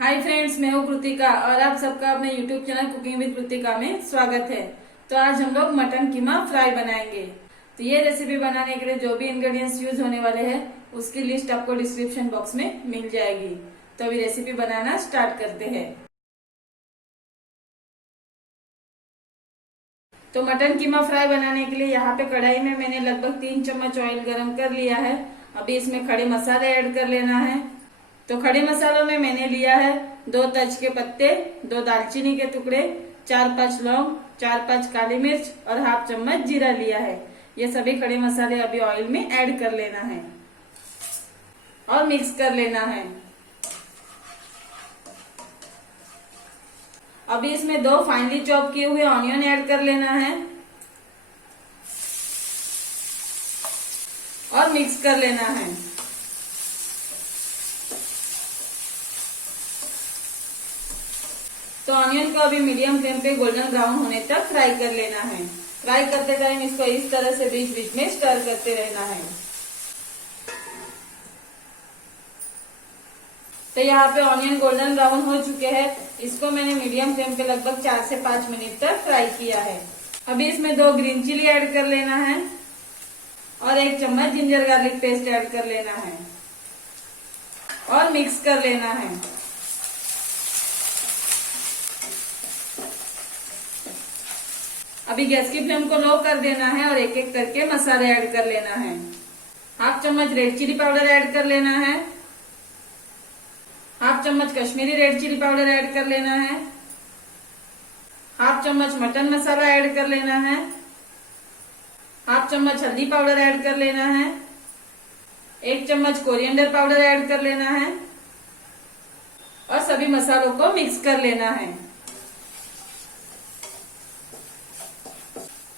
Hi friends, मैं हूँ कृतिका और आप सबका अपने YouTube channel cooking with Kritika में स्वागत है। तो आज हम लोग मटन कीमा फ्राई बनाएंगे। तो ये रेसिपी बनाने के लिए जो भी इंग्रेडिएंट्स यूज होने वाले हैं उसकी लिस्ट आपको डिस्क्रिप्शन बॉक्स में मिल जाएगी। तो अभी रेसिपी बनाना स्टार्ट करते हैं। तो मटन कीमा फ्राई बनाने के लिए यहाँ पे कढ़ाई में मैंने लगभग 3 चम्मच ऑयल गरम कर लिया है। अभी इसमें खड़े मसाले ऐड कर लेना है। तो खड़े मसालों में मैंने लिया है 2 तज के पत्ते, 2 दालचीनी के टुकड़े, 4-5 लौंग, 4-5 काली मिर्च और हाफ चम्मच जीरा लिया है। ये सभी खड़े मसाले अभी ऑयल में ऐड कर लेना है और मिक्स कर लेना है। अभी इसमें 2 फाइनली चॉप किए हुए ऑनियन ऐड कर लेना है और मिक्स कर लेना है। तो ऑनियन को अभी मीडियम फ्लेम पे गोल्डन ब्राउन होने तक फ्राई कर लेना है। फ्राई करते टाइम इसको इस तरह से बीच बीच में स्टर करते रहना है। तो यहाँ पे ऑनियन गोल्डन ब्राउन हो चुके हैं। इसको मैंने मीडियम फ्लेम पे लगभग 4 से 5 मिनट तक फ्राई किया है। अभी इसमें 2 ग्रीन चिली ऐड कर लेना है और 1 चम्मच जिंजर गार्लिक पेस्ट ऐड कर लेना है और मिक्स कर लेना है। अभी गैस की फ्लेम को लो कर देना है और एक एक करके मसाले ऐड कर लेना है। हाफ चम्मच रेड चिली पाउडर ऐड कर लेना है, हाफ चम्मच Kashmiri red chilli powder add कर लेना है, हाफ चम्मच मटन मसाला ऐड कर लेना है, हाफ चम्मच हल्दी पाउडर ऐड कर लेना है, 1 चम्मच कोरिएंडर पाउडर ऐड कर लेना है और सभी मसालों को मिक्स कर लेना है।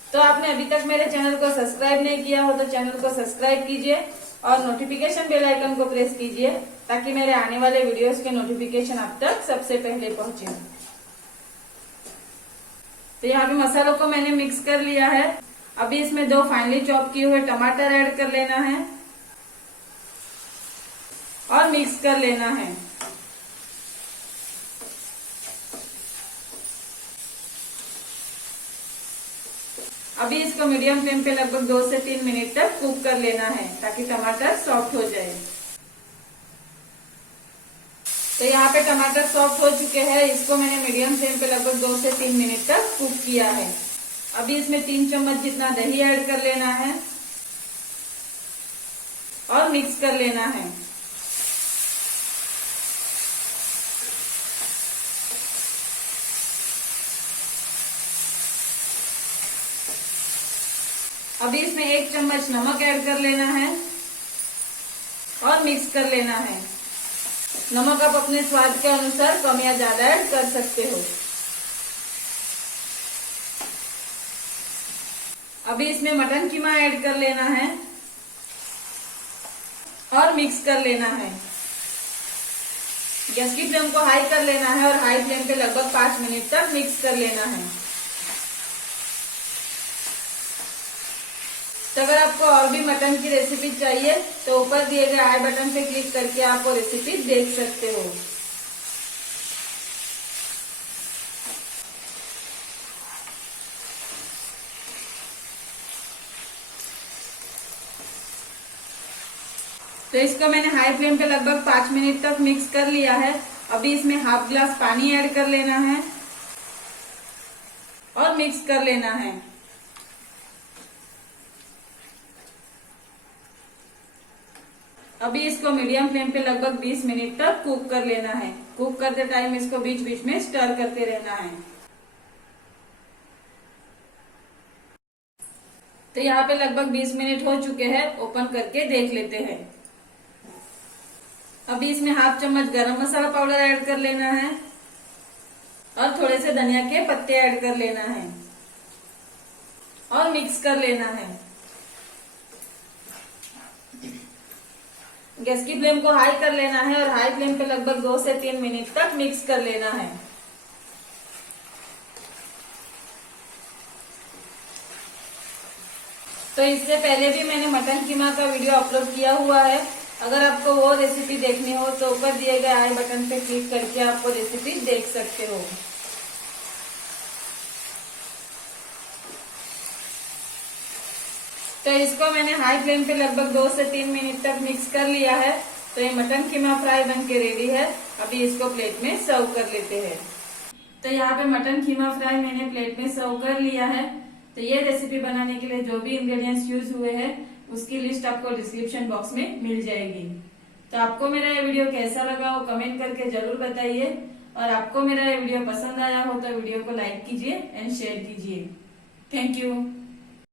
तो आपने अभी तक मेरे चैनल को सब्सक्राइब नहीं किया हो तो चैनल को सब्सक्राइब कीजिए और नोटिफिकेशन बेल आइकन को प्रेस कीजिए ताकि मेरे आने वाले वीडियोस के नोटिफिकेशन आप तक सबसे पहले पहुंचे। तो यहाँ पे मसालों को मैंने मिक्स कर लिया है। अभी इसमें 2 फाइनली चॉप किए हुए टमाटर ऐड कर लेना है और मिक्स कर लेना है। अभी इसको मीडियम फ्लेम पे लगभग 2 से 3 मिनट तक कुक कर लेना है ताकि टमाटर सॉफ्ट हो जाए। तो यहाँ पे टमाटर सॉफ्ट हो चुके हैं। इसको मैंने मीडियम फ्लेम पे लगभग 2 से 3 मिनट तक कुक किया है। अभी इसमें 3 चम्मच जितना दही ऐड कर लेना है और मिक्स कर लेना है। अभी इसमें 1 चम्मच नमक ऐड कर लेना है और मिक्स कर लेना है। नमक आप अपने स्वाद के अनुसार कम या ज्यादा ऐड कर सकते हो। अभी इसमें मटन कीमा ऐड कर लेना है और मिक्स कर लेना है। गैस की फ्लेम को हाई कर लेना है और हाई फ्लेम पे लगभग 5 मिनट तक मिक्स कर लेना है। तो अगर आपको और भी मटन की रेसिपी चाहिए तो ऊपर दिए गए आई बटन पे क्लिक करके आप वो रेसिपी देख सकते हो। तो इसको मैंने हाई फ्लेम पे लगभग 5 मिनट तक मिक्स कर लिया है। अभी इसमें हाफ ग्लास पानी ऐड कर लेना है और मिक्स कर लेना है। अभी इसको मीडियम फ्लेम पे लगभग 20 मिनट तक कुक कर लेना है। कुक करते टाइम इसको बीच बीच में स्टर करते रहना है। तो यहाँ पे लगभग 20 मिनट हो चुके हैं। ओपन करके देख लेते हैं। अभी इसमें हाफ चम्मच गरम मसाला पाउडर ऐड कर लेना है और थोड़े से धनिया के पत्ते ऐड कर लेना है और मिक्स कर लेना है। गैस की फ्लेम को हाई कर लेना है और हाई फ्लेम पे लगभग 2 से 3 मिनट तक मिक्स कर लेना है। तो इससे पहले भी मैंने मटन कीमा का वीडियो अपलोड किया हुआ है। अगर आपको वो रेसिपी देखनी हो तो ऊपर दिए गए आई बटन पे क्लिक करके आप वो रेसिपी देख सकते हो। तो इसको मैंने हाई फ्लेम पे लगभग 2 से 3 मिनट तक मिक्स कर लिया है। तो ये मटन कीमा फ्राई बन के रेडी है। अभी इसको प्लेट में सर्व कर लेते हैं। तो यहाँ पे मटन कीमा फ्राई मैंने प्लेट में सर्व कर लिया है। तो ये रेसिपी बनाने के लिए जो भी इंग्रेडिएंट्स यूज हुए हैं उसकी लिस्ट आपको डिस्क्रिप्शन बॉक्स में मिल जाएगी। तो आपको मेरा ये वीडियो कैसा लगा वो कमेंट करके जरूर बताइए। और आपको मेरा ये वीडियो पसंद आया हो तो वीडियो को लाइक कीजिए एंड शेयर कीजिए। Thank you.